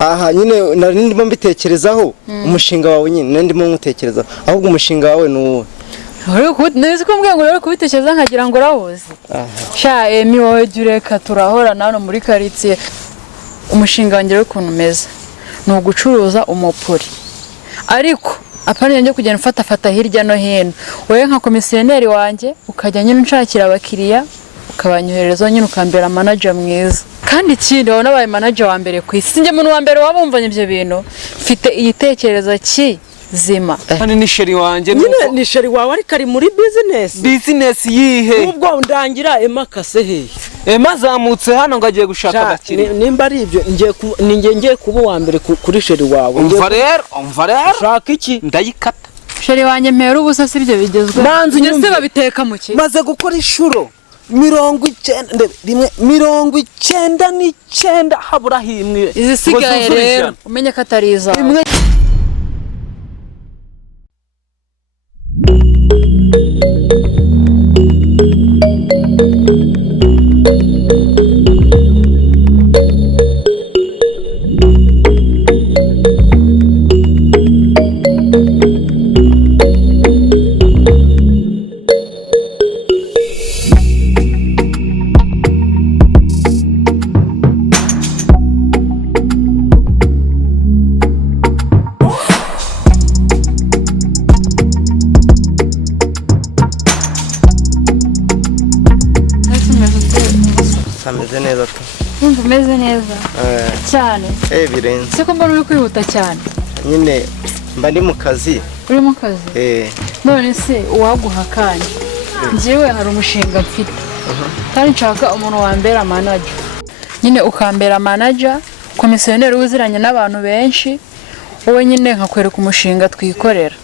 Aha nyine nari ndimo mbitekerezaho umushinga wawe nyine ndimo nkutekereza ahubwo umushinga wawe nuwo nzi ko mbwe ngo rero kubitekereza nkagira ngo rawuzi sha emi wowe dureka turahora nano muri quartier umushinga wanjye ukuntu umeze no gucuruza umupuri ariko apane njye kugenda fata hirya no hino wowe nka komisiyoneri wanjye ukajya nyine unshakira abakiriya ukabanyohereza nyine ukambera manager mwiza kandi ikindi wabona baye manager wa mbere ku isi njye muntu wa mbere wabumvanye ibyo bintu mfite igitekerezo zima hano ni sheri wanje nyine ni sheri wawe ariko ari muri business yihe ubwo ndangira emakase he mazamutse hano ngagiye gushaka abakiriya nimba ari ibyo ngiye kuba wa mbere kuri sheri wawe umva rero shaka iki ndayikata sheri wanje mpera ubusa sibyo bigezwe ndetse babiteka mu ki maze gukora ishuro 99 habura himwe izisigaye rero umenye ko atariza ameze neza to umeze neza cyane birenze siko mbona uri kwihuta cyane nyine mba ndi mu kazi uri mu kazi none se uwaguha kanya njyewe hari umushinga mfite kandi nshaka umuntu wambera manager nyine ukambera manager komisiyoneri uziranye n'abantu benshi wowe nyine nkakwereka umushinga twikorera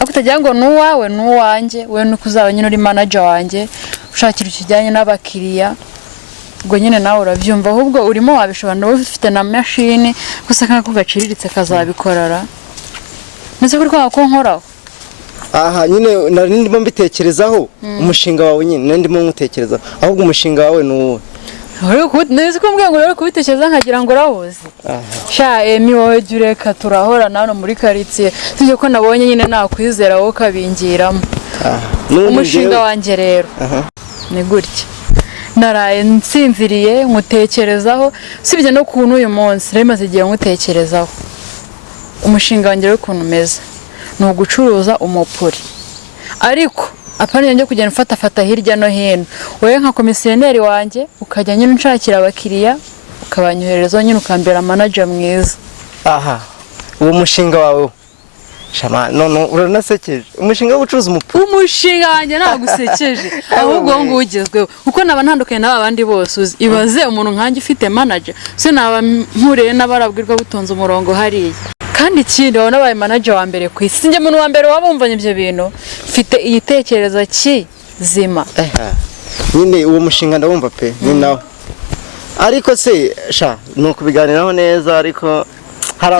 akutagira ngo nuwawe nuwanjye we nuko uzaba nyine uri manager wanjye ushakira ikijyanye n'abakiriya ubwo nyine nawe urabyumva ahubwo urimo wabishobora ufite na machine gusa kandi ko gaciriritse kazabikorara nese kuri kwa ko nkoraho aha nyine nari ndimo mbitekerezaho umushinga wawe nyine ndimo nkutekereza ahubwo umushinga wawe nuwo nzi ko mbwe ngo rero kubitekereza nkagira ngo rawuzi sha emi wowe dureka turahora nano muri quartier tujye ko nabonye nyine nakwizera wowe kabingiramo umushinga wanjye rero ni gutya naraye nsinziriye nkutekerezaho sibye no kuntu uyu munsi rero maze igihe nkutekerezaho umushinga wanjye ukuntu umeze ni ugucuruza umupuri ariko apane njye kugenda fata hirya no hino wowe nka komisiyoneri wanjye ukajya nyine unshakira abakiriya ukabanyohereza nyine ukambera manager mwiza uwo mushinga wawe shama none uranasekeje umushinga wo gucuruza umupuri umushinga wanjye nagusekeje ahubwo ngo ugezweho uko naba ntandukanye n'abandi bose uzi ibaze umuntu nkanjye ufite manager se naba mpuriye n'abarabwirwa butonze umurongo hariya kandi ikindi wabona baye manager wa mbere ku isi njye muntu wa mbere wabumvanye ibyo bintu mfite igitekerezo zima nyine uwo mushinga ndabumva pe ni nawe ariko se sha nuko biganiraho neza ariko hari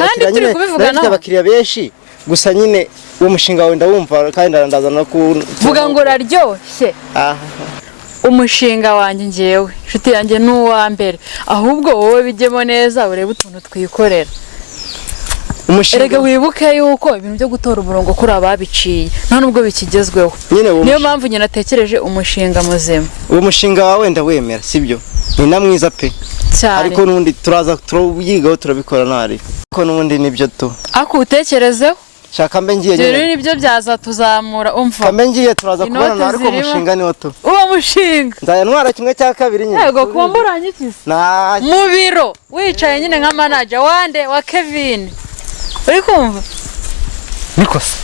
abakiriya benshi gusa nyine uwo mushinga wawe ndawumva kandi ndaza no vuga ngo uraryoshye umushinga wanjye ngewe inshuti yanjye n'uwa mbere ahubwo wowe bijyemo neza urebe utuntu twikorera erega wibuke yuko ibintu byo gutora umurongo kuri ababiciye nta nubwo bikigezweho niyo mpamvu nyine natekereje umushinga muzima uwo mushinga wawe ndawemera sibyo ni na mwiza pe ariko nundi turaza turabyigaho turabikora nari ko nundi nibyo to akutekerezeho shaka mbe ngiye rero nibyo byaza tuzamura umva kambe ngiye turaza kubona ariko umushinga ni wato uwo mushinga nzaya ntwara kimwe cya kabiri nyine yego kumburanye iki mu biro wicaye nyine nka manager wande wa Kevin uri kumva nikosa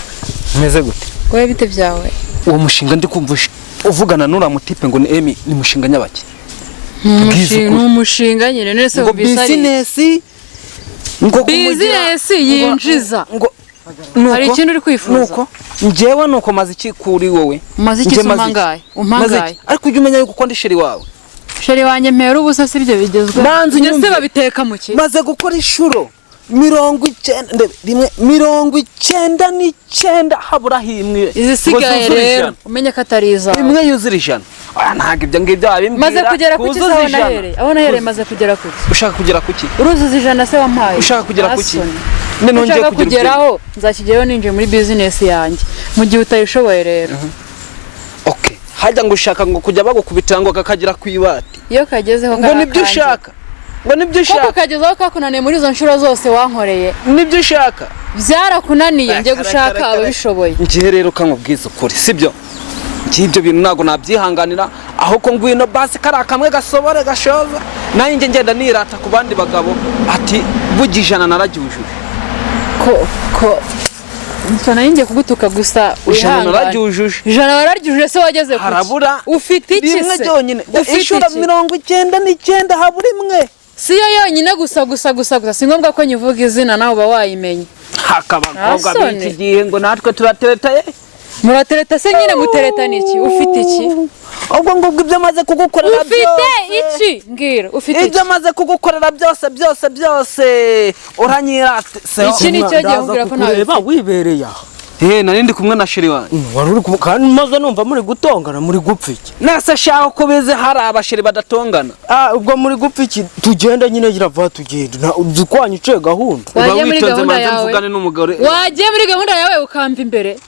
meze gute goye bite byawe uwo mushinga ndi kumva uvugana n'ura mutipe ngo ni Emi ni mushinga nyabaki umushinga nyine nese ngo business yinjiza ngo hari ikintu uri kwifuza nuko njyewe nuko maze iki kuri wowe maze iki umangaye ariko ujye umenya yuko ndi sheri wawe sheri wanje mpera ubusa sibyo bigezwe ndetse babiteka mu ki maze gukora ishuro 99 habura himwe izisigaye rero umenye ko atari izawe imwe yuzira 100 ntabwo ibyo ngibyo wabimbwira maze kugera kuki sawa nahere aho nahere maze kugera kuki ushaka kugera kuki uruzuza 100 se wampaye ushaka kugera kuki none kugeraho nzakigeraho ninjiye muri business yanjye mu gihe utayishoboye rero okay hajya ngo ushaka ngo kujya bagukubitira ngo kakagira kwibati iyo kagezeho ngo nibyo ushaka kuko kagezeho kakunaniye muri izo nshuro zose wankoreye nibyo ushaka byarakunaniye ngiye gushaka ababishoboye ngiye rero kankubwiza ukuri sibyo ibyo bintu ntago nabyihanganira aho ko ngwino basi kari akamwe gasobore gashoza nanjye ngenda nirata ku bandi bagabo ati bugijana narajyujuje ko nsana yingiye kugutuka gusa ijana narajyujuje ijana wararyujuje se wageze kuki harabura ufite iki se rimwe ryonyine ishura 99 habura imwe siyo yonyine gusa si ngombwa ko nyivuga izina nawe uba wayimenye hakabakobwa b'iki gihe ngo natwe turateretaye muratereta se nyine mutereta niki ufite iki ubwo ngubwo ibyo amaze kugukorera byose ufite iki mbwira ufite ibyo amaze kugukorera byose uranyirate iki ni cyo gihe mbwira ko nawe wibereye aha nari ndi kumwe na sheri wanjye wari uri kandi maze numva muri gutongana muri gupfa iki nase shaka ko bize hari abasheri badatongana ubwo muri gupfa iki tugenda nyine girava tugenda uzikwanyuce gahunda wagiye muri gahunda yawe mvugane n'umugore wagiye muri gahunda yawe ukamva imbere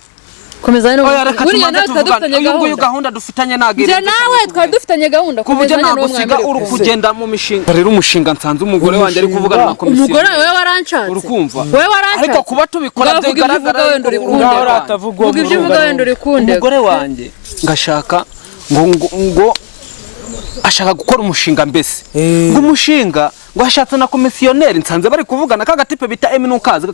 komeza no buriya nawe twadufitanye gahunda dufitanye nagere nawe twadufitanye gahunda komeza no gusiga uri kugenda mu mishinga rero umushinga nsanze umugore wanjye ari kuvugana na komisiyo umugore wewe warancatse urukumva wewe warancatse ariko kuba tubikora byigaragara vuga ibyo uvuga wenda uri kunde umugore wanjye ngashaka ngo ashaka gukora umushinga mbese ngo umushinga ngo ashatse na komisiyoneri nsanze bari kuvugana ka gatipe bita Emi nukazi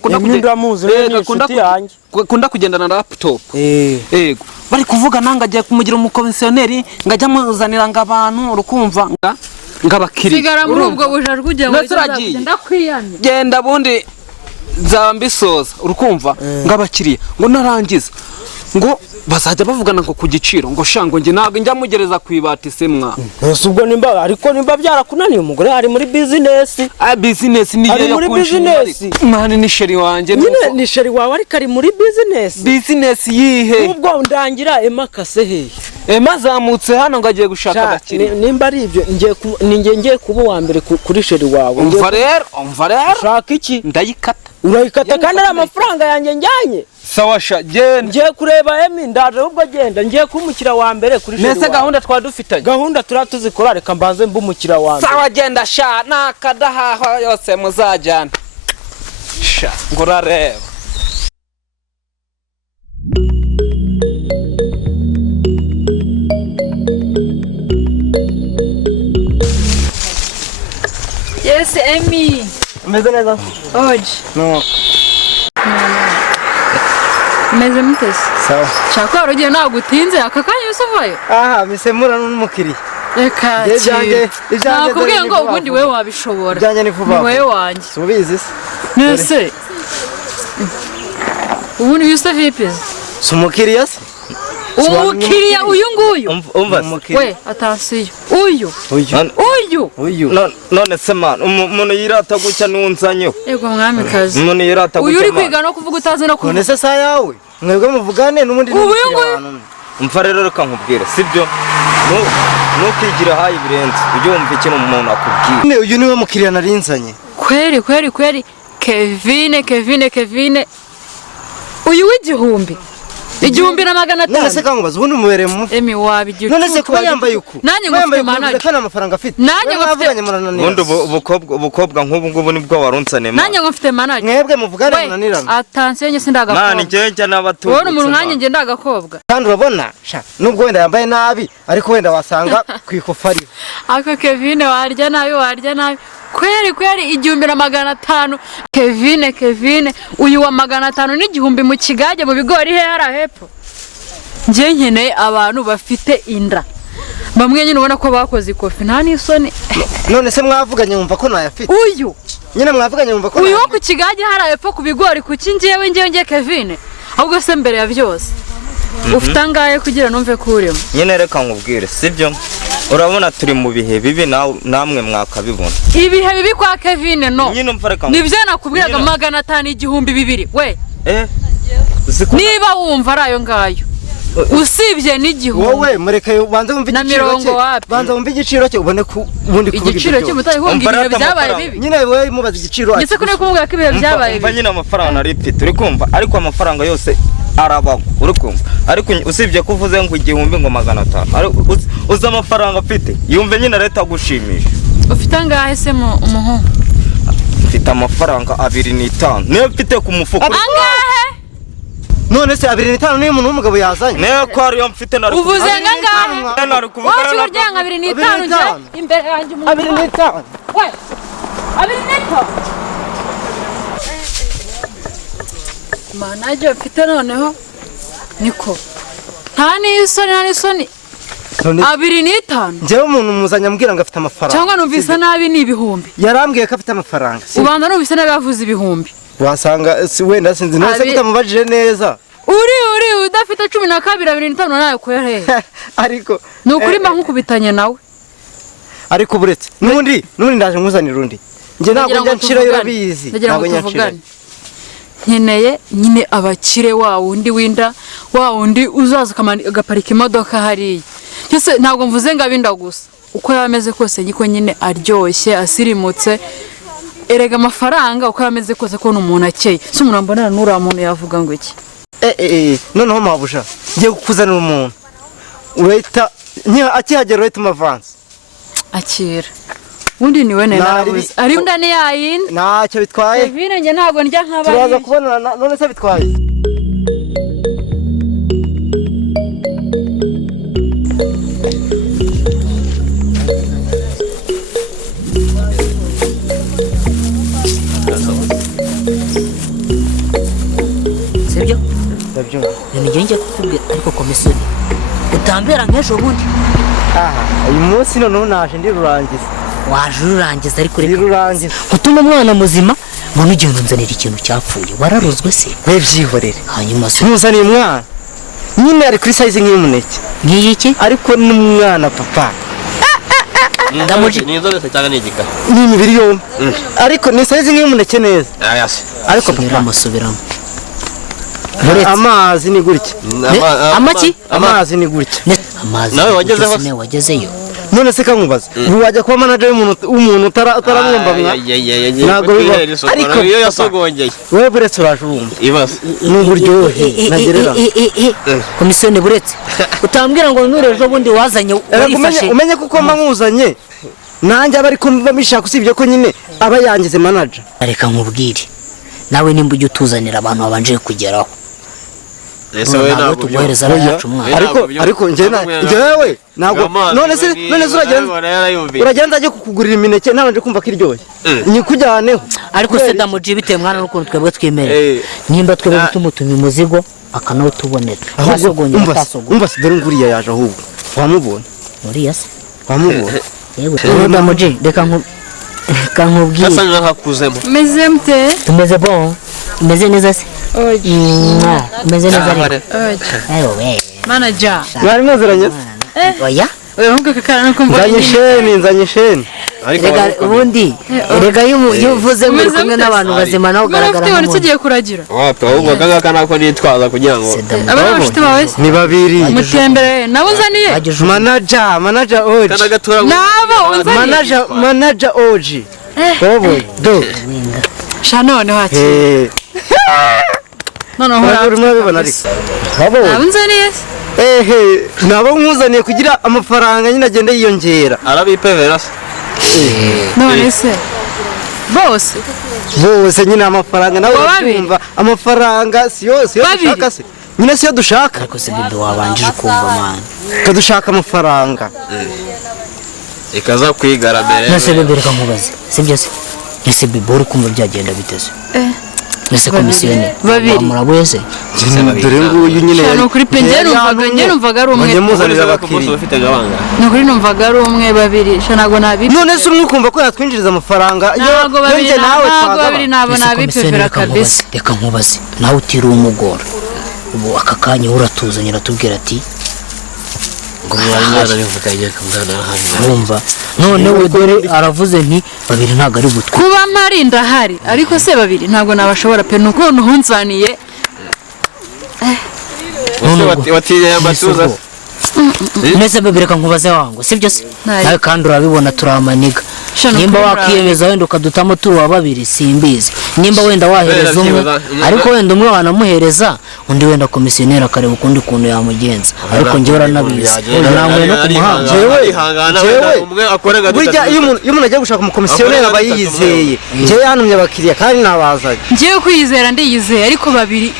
kunda kugendana na laptop yego bari kuvugana ngagiye kumugira umukomisiyoneri ngajya muzanira ngabantu urukumva ngabakiri sigara muri ubwo bujarwe ugiye ngo ndakwiyamye genda bundi zambisoza urukumva ngabakiriye ngo narangiza ngo bazajya bavugana ngo ku giciro ngo shango nge ntabwo njya mugereza kwibati semwa ubwo nimba ariko nimba byarakunaniye umugore ari muri business ni ari muri business mwana ni sheri wanjye ni sheri wawe ariko ari muri business yihe ubwo ndangira Ema kase Ema zamutse hano ngo agiye gushaka abakiriya nimba ari ibyo ngiye kuba uwa mbere kuri sheri wawe umva rero shaka iki ndayikata urayikata kandi ari amafaranga yanjye njyanye sawa sha genda ngiye kureba Emi ndaje ubwo agenda ngiye kumukira wa mbere kuri sheri nese gahunda twadufitanye gahunda turatuzikora reka mbanze mbumukira wa mbere sawa genda sha nakadahaha yose muzajyana sha ngurareba yes Emi umeze neza oje no meze mutese sawa shaka warugiye nagutinze akakanya usovayo misemura n'umukiriya reka nakubwiye ngo ubundi wewe wabishobora ibyanjye ni vuba wewe wanjye subizi se nese ubundi yuse vipi si umukiriya se umukiriya uyu nguyu umva we atansiyo uyu none se man umuntu yirata gutya n'unzanyo yego mwamikazi umuntu yirata gutya uyu uri kwiga no kuvuga utazi no kuvuga none se sa yawe mwebwe muvugane n'ubundi umva rero reka nkubwire sibyo nukigira hayi birenze ujye wumva ikintu umuntu akubwira uyu niwe mukiriya narinzanye kweri Kevin uyu w'igihumbi 1,500 none se kangubaza ubundi mubereye mu Emi wabigiye none se kuba yambaye uku nanjye ngufite manaje kana amafaranga afite nanjye ngufite ubundi ubukobwa nk'ubu nibwo warunsane nanjye ngufite manaje mwebwe muvugane munanirana atansiyo nyese ndagakobwa mani njye n'abatutsi wowe umuntu nkanjye nge ndagakobwa kandi urabona sha nubwo wenda yambaye nabi ariko wenda wasanga kwikofari aka Kevin warya nabi kweri 1,500 Kevin uyu wa 500 n'igihumbi mu kigage mu bigori he hari hepfo nje nkeneye abantu bafite inda bamwe nyine ubona ko bakoze ikofi nta n'isoni none se mwavuganye mwumva ko nayafite uyu nyine mwavuganye mwumva ko uyu wo ku kigage hari hepfo ku bigori kuki ngewe Kevin ahubwo se mbere ya byose ufite angaye kugira numve kuremo nyine reka nkubwire sibyo urabona turi mu bihe bibi namwe mwakabibona. Ibihe bibi kwa Kevin no. Nyine mfareka. Nibyo nakubwiraga 500 igihumbi 200. We. niba wumva arayo ngayo usibye n'igihumbi wowe mureke banze wumve igiciro cye banze wumve igiciro cye ubone ku bundi kuvuga igiciro cye mutayihumbira ibintu byabaye bibi nyine wowe mubaza igiciro ndetse kuri kuvuga ko ibihe byabaye bibi umva nyine amafaranga nari mfite uri kumva ariko amafaranga yose arabaho uri kumva ariko usibye ko uvuze ngo igihumbi ngo 500 uza amafaranga mfite yumve nyine leta gushimisha ufite angahe se umuhungu mfite amafaranga 2.5 niyo mfite ku mufuko angahe none se 2.5 niyo umuntu w'umugabo yazanye ne ko ariyo mfite nari uvuze ngangahe nari kuvuga wacu ryanga 2.5 nje imbere yanjye umuntu 2.5 we 2.5 manaje mfite noneho niko nta n'isoni 2.5 njyewe umuntu muzanya ambwira ngo afite amafaranga cyangwa numvise nabi ni ibihumbi yarambwiye ko afite amafaranga ubanza numvise nabi yavuze ibihumbi wasanga wenda sinzi nose kutamubajije neza uri udafite 12 2.5 nayo kuyahe ariko nukuri mba nkukubitanye nawe ariko buretse nundi ndaje nkuzanira undi nge ntabwo njya nshira yurabizi ntabwo nyanshira nkeneye nyine abakire wa wundi winda wa wundi uzaza agaparika imodoka hariya cyose ntabwo mvuze ngo abinda gusa uko yameze kose nyiko nyine aryoshye asirimutse erega amafaranga uko yameze kose ko n'umuntu akeye se umuntu mbona n'ura muntu yavuga ngo iki noneho mabusha ngiye kukuzanira umuntu ureta akihagera ureta amavansi akira undi niwe narabuze ari undani yayindi ntacyo bitwaye Kevin nge ntabwo ndya nk'abari turaza kubonana none se bitwaye sibyo nibyo njye kukubwira ariko komisoni utambera nk'ejo bundi uyu munsi noneho naje ndirurangiza waje ururangiza ariko reka ndirurangiza utuma umwana muzima none ugenda unzanira ikintu cyapfuye wararuzwe se we byihorere hanyuma se ntuzaniye umwana nyine ari kuri size nk'iy'umuneke nk'iyiki ariko n'umwana papa ndamuji nizo leta cyangwa nigika ni imibiri yombi ariko ni size nk'iy'umuneke neza ariko papa musubiramo amazi ni gutya amazi ni gutya amazi nawe wagezeyo none se kankubaza ubu wajya kuba manager w'umuntu utaramwumva ntabwo biba ariko iyo yasogongeye wewe buretse uraje urumva ibaze n'uburyohe nagerera komisiyone buretse utambwira ngo nurejo bundi wazanye urifashe umenye kuko nkuzanye nanjye aba ariko bamishaka usibye ko nyine aba yangize manager reka nkubwire nawe nimba ujye utuzanira abantu babanje kugeraho ese we ntabwo tuguhereza aracu umwana ariko njyewe ntabwo none se uragenda ajye kukugurira imineke ntabanje kumva ko iryoshye nikujyaneho ariko se damuji bitewe mwana n'ukuntu twebwe twemere nimba twebwe tumutumye umuzigo akanawutubonera umva se dore nguriya yaje ahubwo wamubona uriya se wamubona yego damuji reka nkubwire asa nk'akuzemo meze mute tumeze bon umeze neza se umeze neza rero we manager mwari muziranye oya oya nkuko kakana nukumva nzanye sheni rega ubundi rega yuvuze muri kumwe n'abantu bazima naho ugaragara nk'umuntu tugiye kuragira wapi ahubwo kanga nako nitwaza kugira ngo abana bafite bawe ni babiri mutembere nabo uzaniye manager oji nabo uzaniye manager oji bobo do shanone wacu noneho urimo bibona ariko nabo uzaniye nabo nkuzaniye kugira amafaranga nyine agenda yiyongera arabipevera se none se bose nyine amafaranga nawe urumva amafaranga si yose dushaka se nyine siyo dushaka ariko se bibi wabanjije kumva mwana kadushaka amafaranga ikaza kwigaragara nase bibi reka nkubaze sibyo se nase bibi uri kumva byagenda biteze nase komisiyone babiri murabwese dore nguyu nyine cyane kuri penje numvaga ari umwe nukuri numvaga ari umwe babiri shanago nabi none se umwe kumva ko yatwinjiriza amafaranga yonge nawe babiri nabo nabipefera kabisa reka nkubaze nawe utiri umugora ubu aka kanya uratuzanye ratubwira ati ngo mwana bivuganye kumwana hano urumva none we dore aravuze nti babiri ntago ari gutwi kuba mpari ndahari ariko se babiri ntabwo nabashobora pe nuko ntuhunzaniye watiye amatuza nese babiri kankubaze wangu sibyo se nawe kandi urabibona turamaniga nimba wakiyemeza wenda ukadutamo turi wa babiri simbizi nimba wenda wahereza umwe ariko wenda umwe wanamuhereza undi wenda komisioneri akareba ukundi kuntu yamugenza ariko njye uranabizi namwe no kumuhanga burya iyo umuntu agiye gushaka umukomisiyoneri aba yiyizeye njyewe yantumye abakiriya kandi nabazanye ngiye kwiyizera ndiyizeye ariko babiri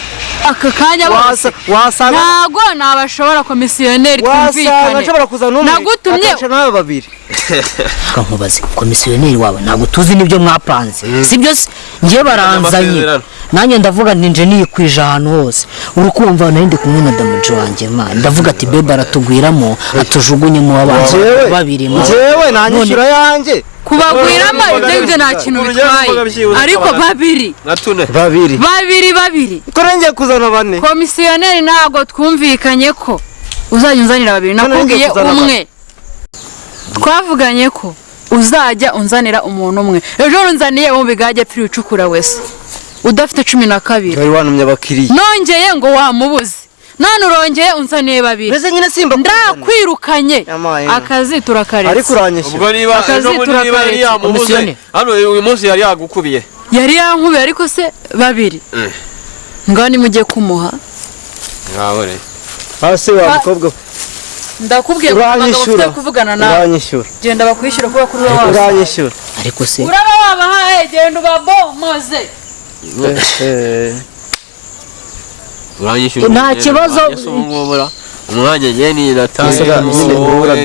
aka kanya bose ntago nabashobora komisiyoneri twumvikane nagutumye nawe babiri kankubaze komisiyoneri wawe ntabwo tuzi n'ibyo mwapanze sibyo se ngiye baranzanye nanjye ndavuga ntinje niyikwije ahantu hose urukumva nari ndi kumwe na damuji wanjye ma ndavuga ati bebe aratugwiramo atujugunye mu abantu babiri njyewe nanyishyura yanjye kubagwiramo ibyo nta kintu bitwaye ariko babiri ko ngiye kuzana bane komisiyoneri ntabwo twumvikanye ko uzajya unzanira babiri nakubwiye umwe twavuganye ko uzajya unzanira umuntu umwe ejo runzaniye mu bigage pfiri ucukura wese udafite 12 bari wantumye abakiriya nongeye ngo wamubuze none urongeye unzaniye babiri mbese nyine simba ndakwirukanye akazi turakaretse ariko uranyishyura ubwo niba ejo bundi niba yari yamubuze hano uyu munsi yari yagukubiye yari yankubiye ariko se babiri ngaho nimujye kumuha ngabore hasi wa mukobwa ndakubwiye ko bagomba kuvugana nawe uranyishyura genda bakwishyura kuba kuri wawe uranyishyura ariko se uraba wabahaye genda ubabomoze uranyishyura nta kibazo umwanya njye ni natanga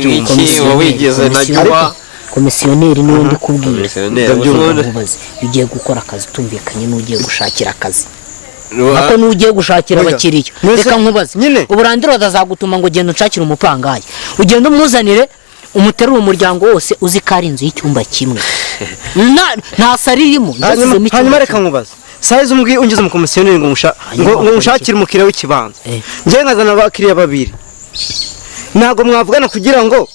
iki wigeze najya komisiyoneri niwe ndi kubwira ugiye gukora akazi tumvikanye n'ugiye gushakira akazi nako n'ugiye gushakira abakiriya reka nkubaze uburandiro bazagutuma ngo genda unshakire umupangayi ugenda umuzanire umuterura umuryango wose uzi ko ari inzu y'icyumba kimwe nta sari irimo hanyuma reka nkubaze sayizi umbwiye ungeze umukomisiyoneri ngo ngushakire umukiriya w'ikibanza njyewe nkazana abakiriya babiri ntabwo mwavugana kugira ngo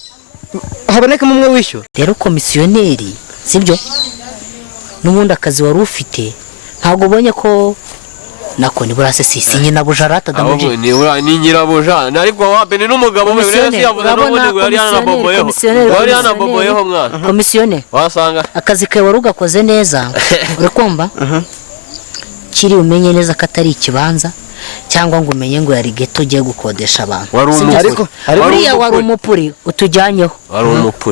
habonekemo umwe wishyura rero komisiyoneri sibyo n'ubundi akazi wari ufite ntabwo ubonye ko nako nibura se sisi nyina bujarata damuji ni nyirabuja ariko wabe ni n'umugabo we rero yavuze n'ubundi ngo yari yanaboboyeho mwana komisiyoneri wasanga akazi kawe wari ugakoze neza urakumva kiri umenye neza ko atari ikibanza cyangwa ngo umenye ngo yari geto ugiye gukodesha abantu uriya wari umupuri utujyanyeho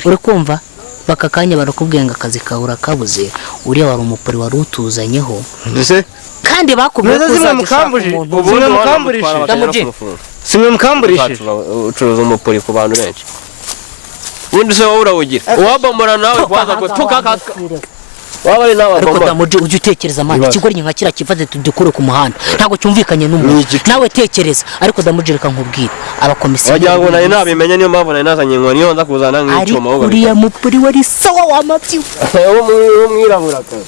uri kumva bakakanya barakubwiye ngo akazi kawe urakabuze uriya wari umupuri wari utuzanyeho kandi bakubwiye ko simwe mukamburishije ucuruza umupuri ku bantu benshi ubundi se wowe urawugira uwabomora nawe kwaza ngo tukakaka waba ari nawe ariko damuji ujye utekereza amande ikigori nka kira kifate tudukure ku muhanda ntabwo cyumvikanye n'umuntu nawe tekereza ariko damuji reka nkubwire abakomisiyoneri wagira ngo nari nabimenye niyo mpamvu nari nazanye inkoni niyo nza kuzana nk'icuma uriya mupuri wari sawa wamabyiwe wo mwirabura kazi